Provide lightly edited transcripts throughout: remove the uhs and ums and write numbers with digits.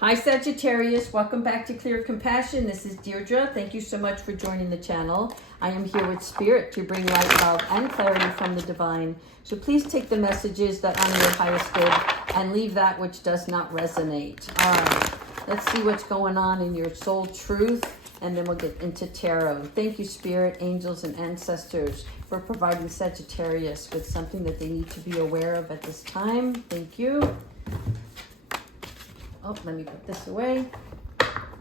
Hi Sagittarius, welcome back to Clear Compassion. This is Deirdre. Thank you so much for joining the channel. I am here with Spirit to bring light, love, and clarity from the divine. So please take the messages that honor your highest good and leave that which does not resonate. All right, let's see what's going on in your soul truth, and then we'll get into tarot. Thank you, Spirit, angels, and ancestors for providing Sagittarius with something that they need to be aware of at this time. Thank you. Oh, let me put this away.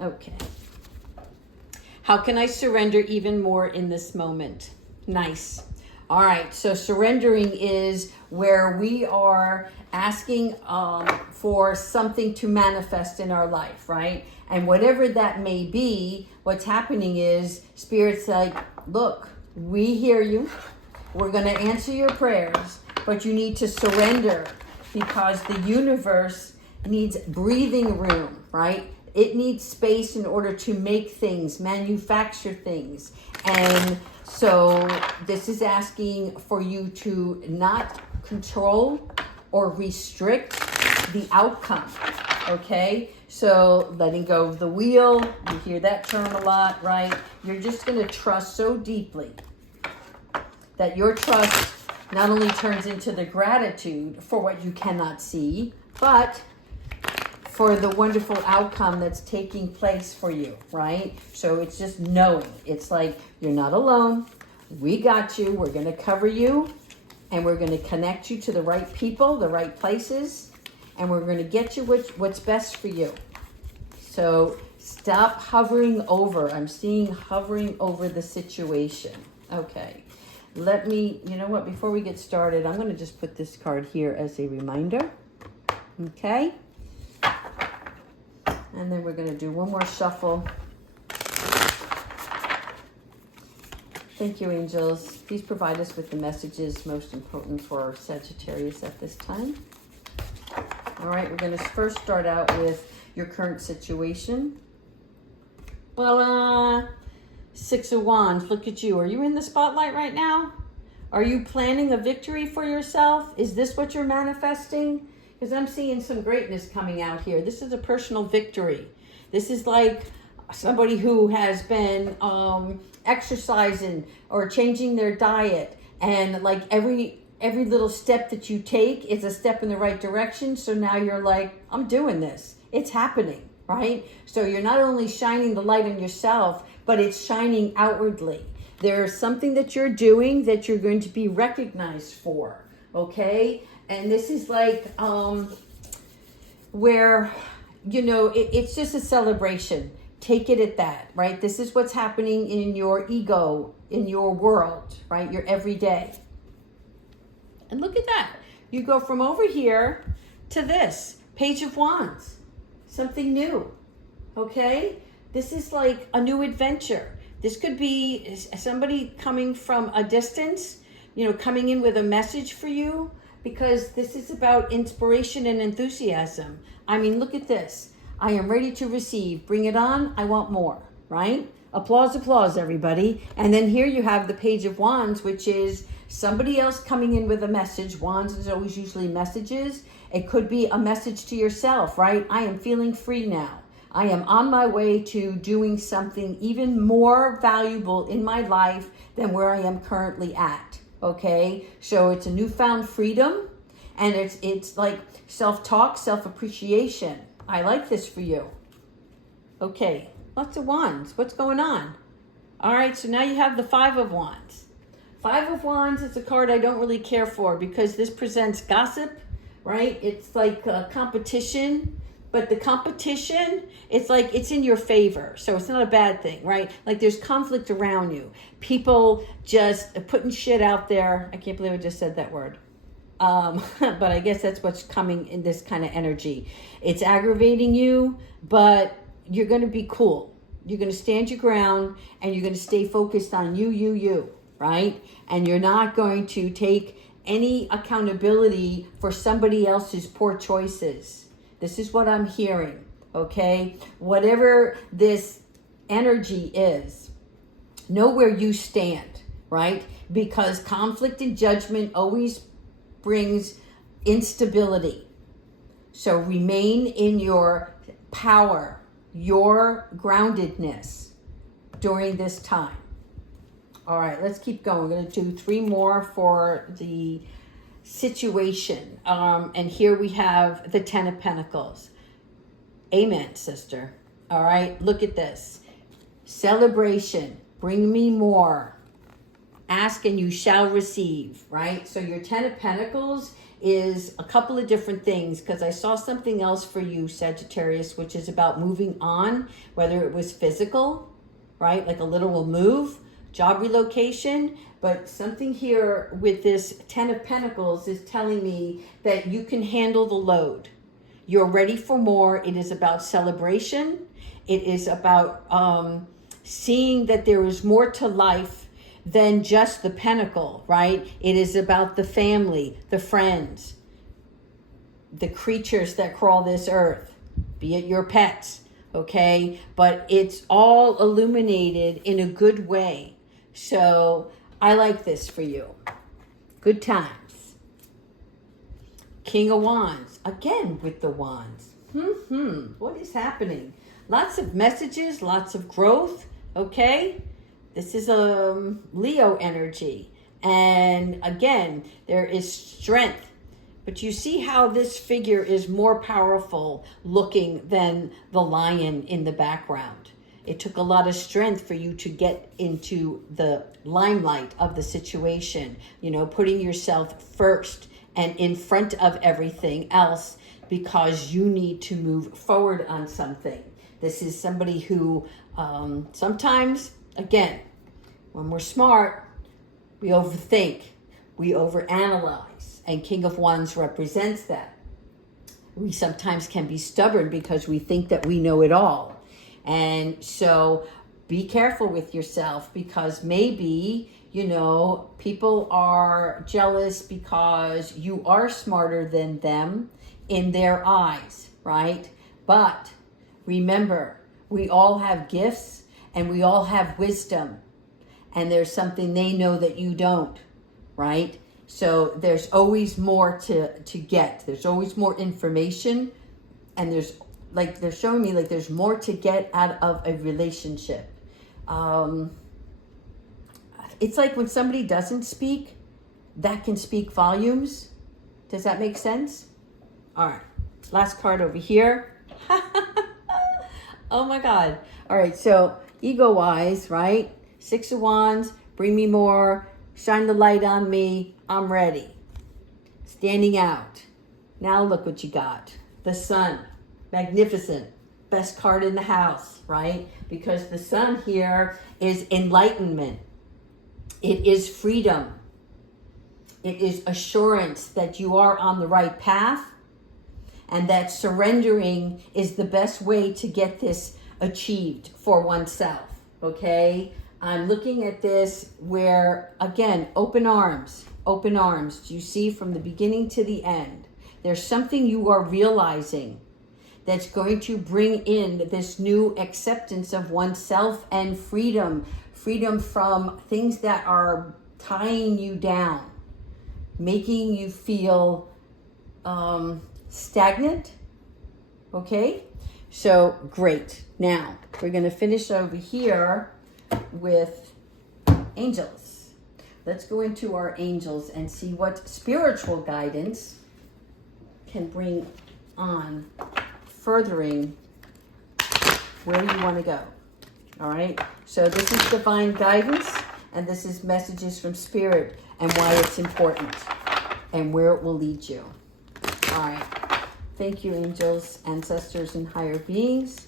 Okay. How can I surrender even more in this moment? Nice. All right. So surrendering is where we are asking for something to manifest in our life, right? And whatever that may be, what's happening is Spirit's like, look, we hear you. We're going to answer your prayers, but you need to surrender because the universe needs breathing room, right? It needs space in order to make things, manufacture things. And so this is asking for you to not control or restrict the outcome, okay? So letting go of the wheel, you hear that term a lot, right? You're just going to trust so deeply that your trust not only turns into the gratitude for what you cannot see, but for the wonderful outcome that's taking place for you, right? So it's just knowing. It's like, you're not alone. We got you. We're going to cover you. And we're going to connect you to the right people, the right places. And we're going to get you what's best for you. So stop hovering over. I'm seeing hovering over the situation. Okay. Let me, you know what? Before we get started, I'm going to just put this card here as a reminder. Okay. And then we're going to do one more shuffle. Thank you, angels. Please provide us with the messages most important for Sagittarius at this time. All right, we're going to first start out with your current situation. Well, Six of Wands, look at you. Are you in the spotlight right now? Are you planning a victory for yourself? Is this what you're manifesting? Because I'm seeing some greatness coming out here. This is a personal victory. This is like somebody who has been exercising or changing their diet. And like every little step that you take is a step in the right direction. So now you're like, I'm doing this. It's happening, right? So you're not only shining the light on yourself, but it's shining outwardly. There's something that you're doing that you're going to be recognized for, okay? And this is like where, you know, it's just a celebration. Take it at that, right? This is what's happening in your ego, in your world, right? Your everyday. And look at that. You go from over here to this. Page of Wands. Something new, okay? This is like a new adventure. This could be somebody coming from a distance, you know, coming in with a message for you. Because this is about inspiration and enthusiasm. I mean, look at this. I am ready to receive. Bring it on. I want more, right? Applause, applause, everybody. And then here you have the Page of Wands, which is somebody else coming in with a message. Wands is always usually messages. It could be a message to yourself, right? I am feeling free now. I am on my way to doing something even more valuable in my life than where I am currently at. Okay, so it's a newfound freedom, and it's like self-talk, self-appreciation. I like this for you. Okay, lots of wands. What's going on? All right, so now you have the Five of Wands. Five of Wands is a card I don't really care for because this presents gossip, right? It's like a competition. But the competition, it's like it's in your favor. So it's not a bad thing, right? Like there's conflict around you. People just putting shit out there. I can't believe I just said that word. But I guess that's what's coming in this kind of energy. It's aggravating you, but you're going to be cool. You're going to stand your ground and you're going to stay focused on you, right? And you're not going to take any accountability for somebody else's poor choices. This is what I'm hearing, okay? Whatever this energy is, know where you stand, right? Because conflict and judgment always brings instability. So remain in your power, your groundedness during this time. All right, let's keep going. We're going to do 3 more for the situation. And here we have the 10 of Pentacles. Amen, sister. All right, look at this. Celebration. Bring me more. Ask and you shall receive, right? So your 10 of Pentacles is a couple of different things, because I saw something else for you, Sagittarius, which is about moving on, whether it was physical, right? Like a literal move, job relocation, but something here with this 10 of Pentacles is telling me that you can handle the load. You're ready for more. It is about celebration. It is about seeing that there is more to life than just the pentacle, right? It is about the family, the friends, the creatures that crawl this earth, be it your pets, okay? But it's all illuminated in a good way. So I like this for you. Good times. King of Wands, again with the wands. What is happening? Lots of messages, lots of growth, okay? This is a Leo energy. And again, there is strength. But you see how this figure is more powerful looking than the lion in the background. It took a lot of strength for you to get into the limelight of the situation, you know, putting yourself first and in front of everything else because you need to move forward on something. This is somebody who sometimes, again, when we're smart, we overthink, we overanalyze, and King of Wands represents that. We sometimes can be stubborn because we think that we know it all. And so be careful with yourself, because maybe, you know, people are jealous because you are smarter than them in their eyes, right? But remember, we all have gifts and we all have wisdom. And there's something they know that you don't, right? So there's always more to get. There's always more information. And there's, like, they're showing me, like, there's more to get out of a relationship. It's like when somebody doesn't speak, that can speak volumes. Does that make sense? All right. Last card over here. Oh, my God. All right. So ego-wise, right? 6 of Wands, bring me more, shine the light on me, I'm ready. Standing out. Now look what you got. The Sun, magnificent, best card in the house, right? Because the Sun here is enlightenment. It is freedom. It is assurance that you are on the right path, and that surrendering is the best way to get this achieved for oneself, okay? I'm looking at this where, again, open arms. Do you see from the beginning to the end? There's something you are realizing that's going to bring in this new acceptance of oneself and freedom. Freedom from things that are tying you down, making you feel stagnant, okay? So, great. Now, we're going to finish over here with angels. Let's go into our angels and see what spiritual guidance can bring on furthering where you want to go. All right. So this is divine guidance, and this is messages from spirit and why it's important and where it will lead you. All right. Thank you, angels, ancestors, and higher beings.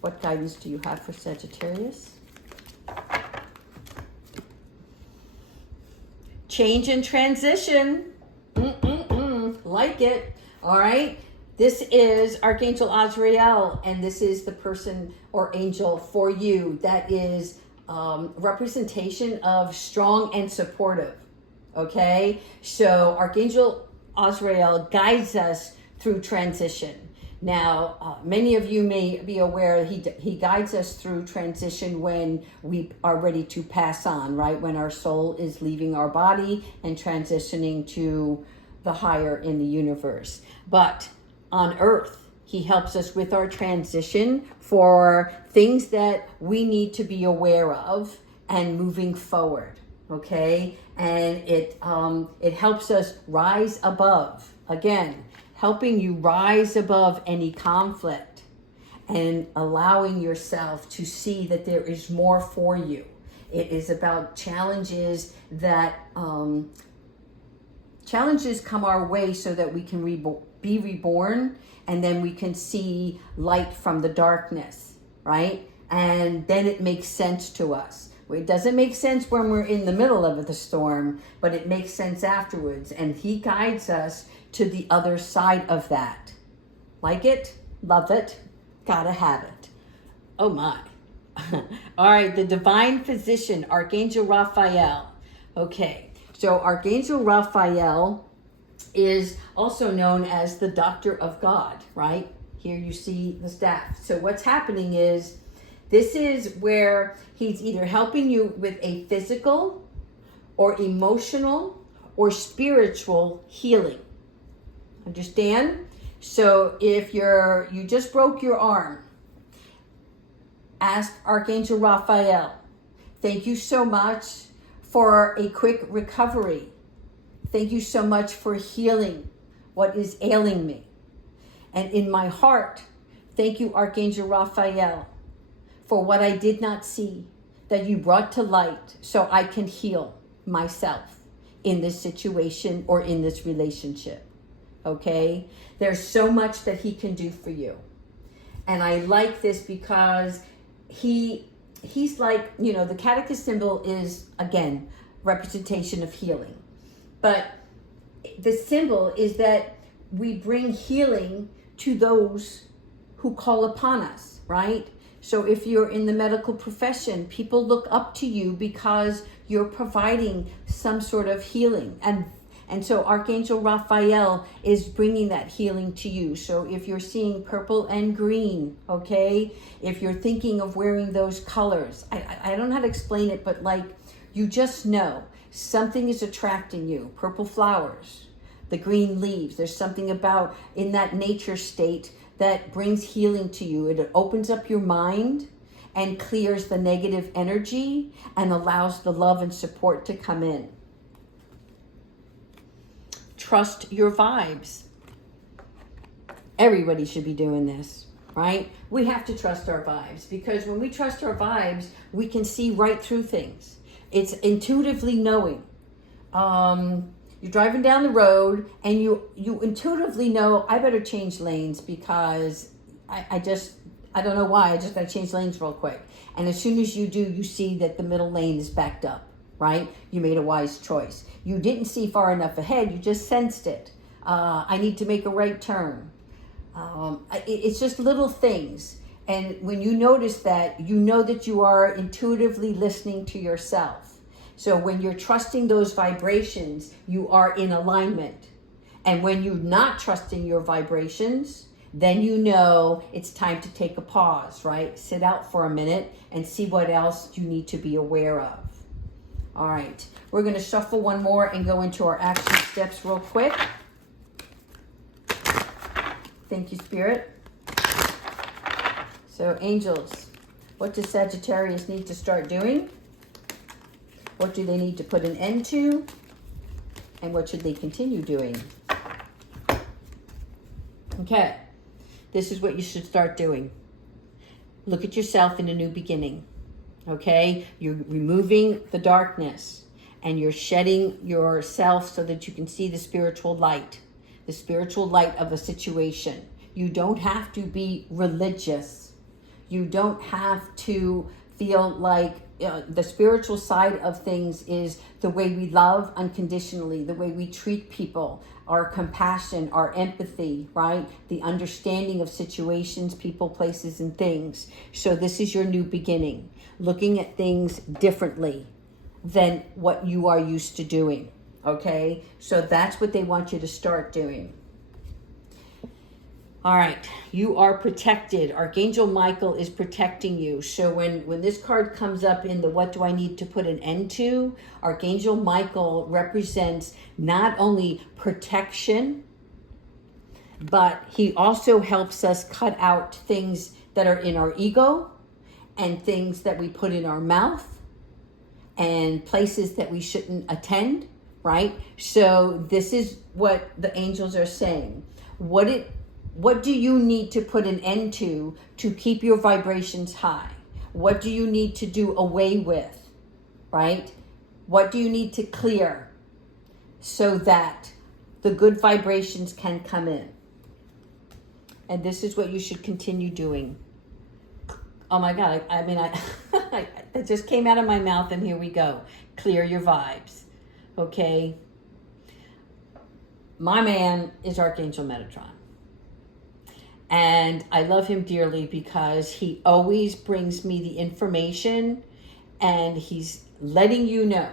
What guidance do you have for Sagittarius? Change and transition. Like it. All right. This is Archangel Azrael, and this is the person or angel for you that is representation of strong and supportive. Okay. So Archangel Azrael guides us through transition. Now, many of you may be aware he guides us through transition when we are ready to pass on, right? When our soul is leaving our body and transitioning to the higher in the universe. But on earth, He helps us with our transition for things that we need to be aware of and moving forward, okay? And it helps us rise above, again, helping you rise above any conflict and allowing yourself to see that there is more for you. It is about challenges that, challenges come our way so that we can be reborn, and then we can see light from the darkness, right? And then it makes sense to us. It doesn't make sense when we're in the middle of the storm, but it makes sense afterwards. And he guides us to the other side of that. Like it, love it, gotta have it. Oh my. All right, the divine physician, Archangel Raphael. Okay, so Archangel Raphael is also known as the doctor of God, right? Here you see the staff. So what's happening is, this is where he's either helping you with a physical or emotional or spiritual healing. Understand? So if you just broke your arm, ask Archangel Raphael, thank you so much for a quick recovery. Thank you so much for healing what is ailing me. And in my heart, thank you, Archangel Raphael, for what I did not see, that you brought to light so I can heal myself in this situation or in this relationship. Okay? There's so much that he can do for you. And I like this because he's like, you know, the catechist symbol is, again, representation of healing. But the symbol is that we bring healing to those who call upon us, right? So if you're in the medical profession, people look up to you because you're providing some sort of healing. And so Archangel Raphael is bringing that healing to you. So if you're seeing purple and green, okay, if you're thinking of wearing those colors, I don't know how to explain it, but like, you just know something is attracting you. Purple flowers, the green leaves. There's something about in that nature state that brings healing to you. It opens up your mind and clears the negative energy and allows the love and support to come in. Trust your vibes. Everybody should be doing this, right? We have to trust our vibes, because when we trust our vibes, we can see right through things. It's intuitively knowing. You're driving down the road and you intuitively know, I better change lanes because I don't know why, I just gotta change lanes real quick. And as soon as you do, you see that the middle lane is backed up, right? You made a wise choice. You didn't see far enough ahead, you just sensed it. I need to make a right turn. It's just little things. And when you notice that, you know that you are intuitively listening to yourself. So when you're trusting those vibrations, you are in alignment. And when you're not trusting your vibrations, then you know it's time to take a pause, right? Sit out for a minute and see what else you need to be aware of. All right, we're going to shuffle one more and go into our action steps real quick. Thank you, Spirit. So, angels, what does Sagittarius need to start doing? What do they need to put an end to? And what should they continue doing? Okay, this is what you should start doing. Look at yourself in a new beginning. Okay, you're removing the darkness and you're shedding yourself so that you can see the spiritual light of a situation. You don't have to be religious. You don't have to feel like the spiritual side of things is the way we love unconditionally, the way we treat people, our compassion, our empathy, right? The understanding of situations, people, places, and things. So this is your new beginning, looking at things differently than what you are used to doing, okay? So that's what they want you to start doing. All right, you are protected. Archangel Michael is protecting you. So when this card comes up in the what do I need to put an end to, Archangel Michael represents not only protection, but he also helps us cut out things that are in our ego and things that we put in our mouth and places that we shouldn't attend, right? So this is what the angels are saying. What do you need to put an end to keep your vibrations high? What do you need to do away with, right? What do you need to clear so that the good vibrations can come in? And this is what you should continue doing. Oh my God, I mean, that just came out of my mouth, and here we go. Clear your vibes, okay? My man is Archangel Metatron. And I love him dearly because he always brings me the information, and he's letting you know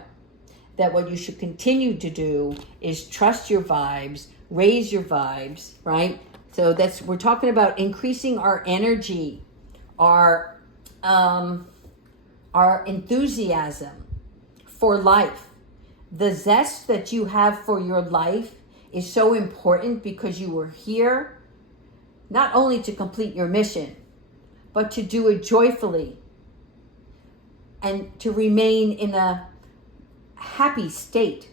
that what you should continue to do is trust your vibes, raise your vibes, right? So we're talking about increasing our energy, our enthusiasm for life. The zest that you have for your life is so important because you were here not only to complete your mission, but to do it joyfully and to remain in a happy state,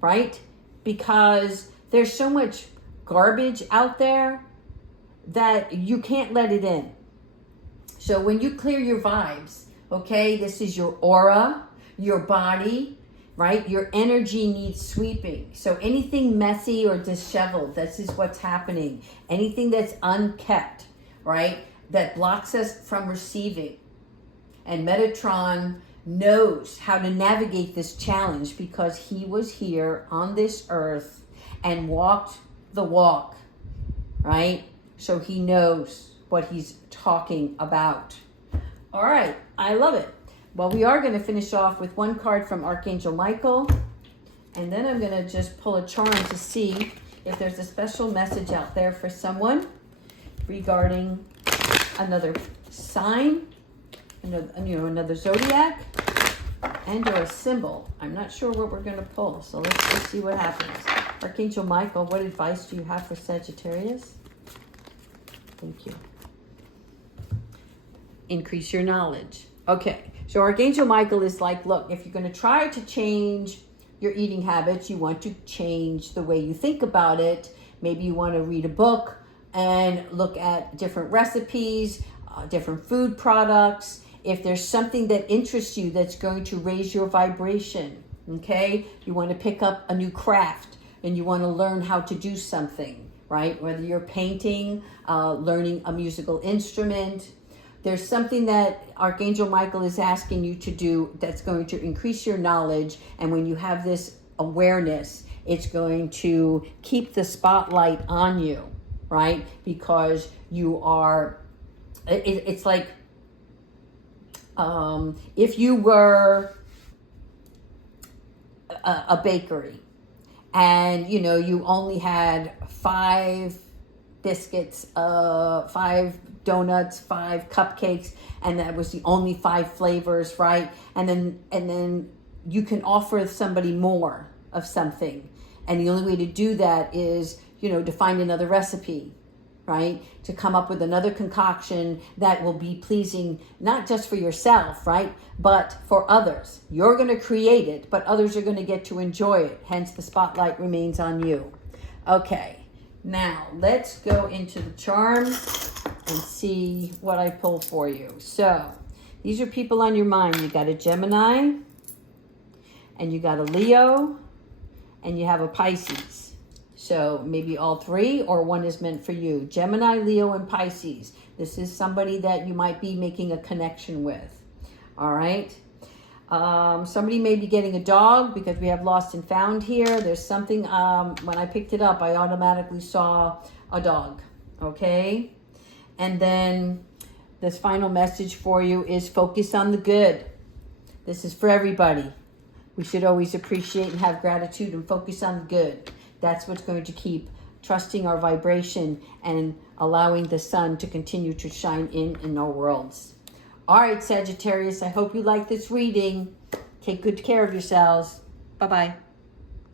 right? Because there's so much garbage out there that you can't let it in. So when you clear your vibes, okay, this is your aura, your body, right? Your energy needs sweeping. So anything messy or disheveled, this is what's happening. Anything that's unkept, right? That blocks us from receiving. And Metatron knows how to navigate this challenge because he was here on this earth and walked the walk, right? So he knows what he's talking about. All right, I love it. Well, we are going to finish off with one card from Archangel Michael, and then I'm going to just pull a charm to see if there's a special message out there for someone regarding another sign, another zodiac, and or a symbol. I'm not sure what we're going to pull, so let's see what happens. Archangel Michael, what advice do you have for Sagittarius? Thank you. Increase your knowledge. Okay, so Archangel Michael is like, look, if you're going to try to change your eating habits, you want to change the way you think about it. Maybe you want to read a book and look at different recipes, different food products. If there's something that interests you that's going to raise your vibration, okay? You want to pick up a new craft and you want to learn how to do something, right? Whether you're painting, learning a musical instrument, there's something that Archangel Michael is asking you to do that's going to increase your knowledge. And when you have this awareness, it's going to keep the spotlight on you, right? Because you are, it's like if you were a bakery and, you only had 5 biscuits, 5 donuts, 5 cupcakes, and that was the only 5 flavors, right? And then you can offer somebody more of something. And the only way to do that is, to find another recipe, right? To come up with another concoction that will be pleasing, not just for yourself, right? But for others. You're going to create it, but others are going to get to enjoy it. Hence, the spotlight remains on you. Okay. Now, let's go into the charms and see what I pull for you. So, these are people on your mind. You got a Gemini, and you got a Leo, and you have a Pisces. So, maybe all 3 or one is meant for you. Gemini, Leo, and Pisces. This is somebody that you might be making a connection with. All right? Somebody may be getting a dog because we have lost and found here. There's something, when I picked it up, I automatically saw a dog, okay? And then this final message for you is focus on the good. This is for everybody. We should always appreciate and have gratitude and focus on the good. That's what's going to keep trusting our vibration and allowing the sun to continue to shine in our worlds. All right, Sagittarius, I hope you like this reading. Take good care of yourselves. Bye-bye.